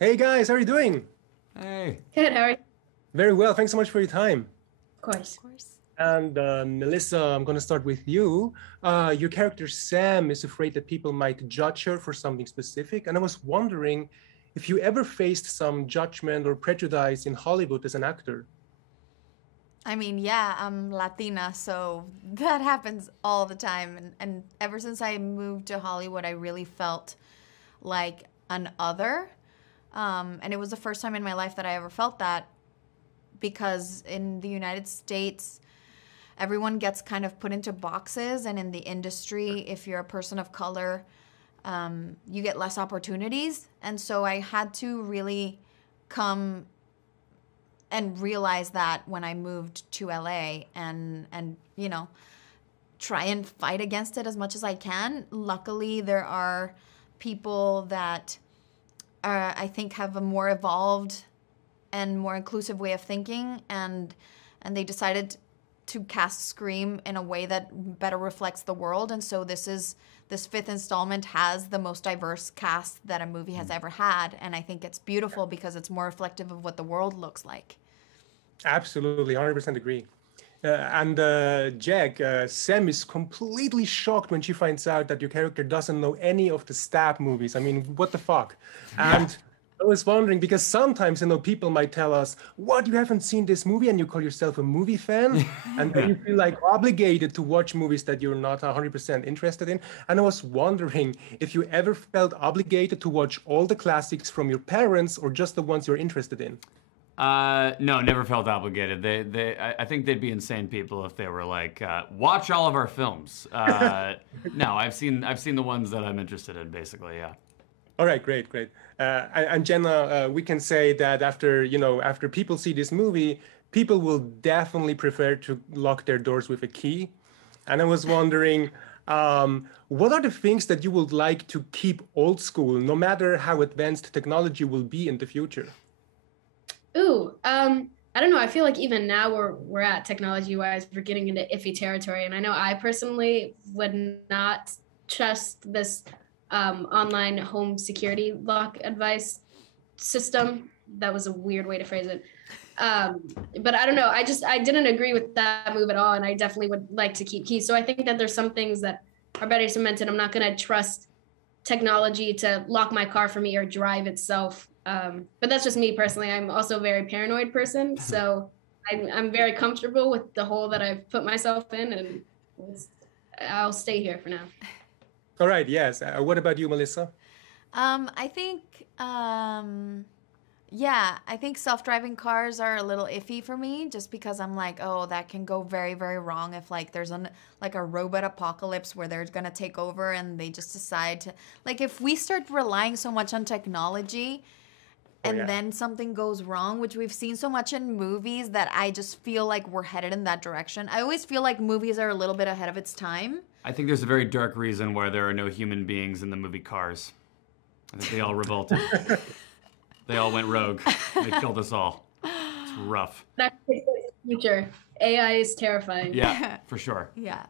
Hey guys, how are you doing? Hey. Good, how are you? Very well. Thanks so much for your time. Of course. Course. And Melissa, I'm going to start with you. Your character Sam is afraid that people might judge her for something specific. And I was wondering if you ever faced some judgment or prejudice in Hollywood as an actor. I mean, yeah, I'm Latina, so that happens all the time. And ever since I moved to Hollywood, I really felt like an other. And it was the first time in my life that I ever felt that because in the United States, everyone gets kind of put into boxes. And in the industry, if you're a person of color, you get less opportunities. And so I had to really come and realize that when I moved to LA and try and fight against it as much as I can. Luckily, there are people that I think have a more evolved and more inclusive way of thinking, and they decided to cast Scream in a way that better reflects the world. And so this fifth installment has the most diverse cast that a movie has ever had, and I think it's beautiful because it's more reflective of what the world looks like. Absolutely, 100% agree. And Jack, Sam is completely shocked when she finds out that your character doesn't know any of the Stab movies. I mean, what the fuck? And I was wondering because sometimes, people might tell us, "What, you haven't seen this movie?" and you call yourself a movie fan, and then you feel like obligated to watch movies that you're not 100% interested in. And I was wondering if you ever felt obligated to watch all the classics from your parents or just the ones you're interested in. No, never felt obligated. I think they'd be insane people if they were like, watch all of our films. No, I've seen the ones that I'm interested in, basically. Yeah. All right, great, great. And Jenna, we can say that after people see this movie, people will definitely prefer to lock their doors with a key. And I was wondering, what are the things that you would like to keep old school, no matter how advanced technology will be in the future? Ooh, I don't know. I feel like even now we're at technology wise, we're getting into iffy territory. And I know I personally would not trust this online home security lock advice system. That was a weird way to phrase it. But I don't know. I didn't agree with that move at all, and I definitely would like to keep keys. So I think that there's some things that are better cemented. I'm not going to trust technology to lock my car for me or drive itself. But that's just me personally. I'm also a very paranoid person, so I'm very comfortable with the hole that I've put myself in, and I'll stay here for now. All right, yes. What about you, Melissa? I think, yeah, I think self-driving cars are a little iffy for me just because I'm like, oh, that can go very, very wrong if like there's like a robot apocalypse where they're gonna take over and they just decide to like if we start relying so much on technology Oh, and yeah. then something goes wrong, which we've seen so much in movies that I just feel like we're headed in that direction. I always feel like movies are a little bit ahead of its time. I think there's a very dark reason why there are no human beings in the movie Cars. I think they all revolted. They all went rogue. They killed us all. It's rough. That takes place in the future. AI is terrifying. Yeah, for sure. Yeah.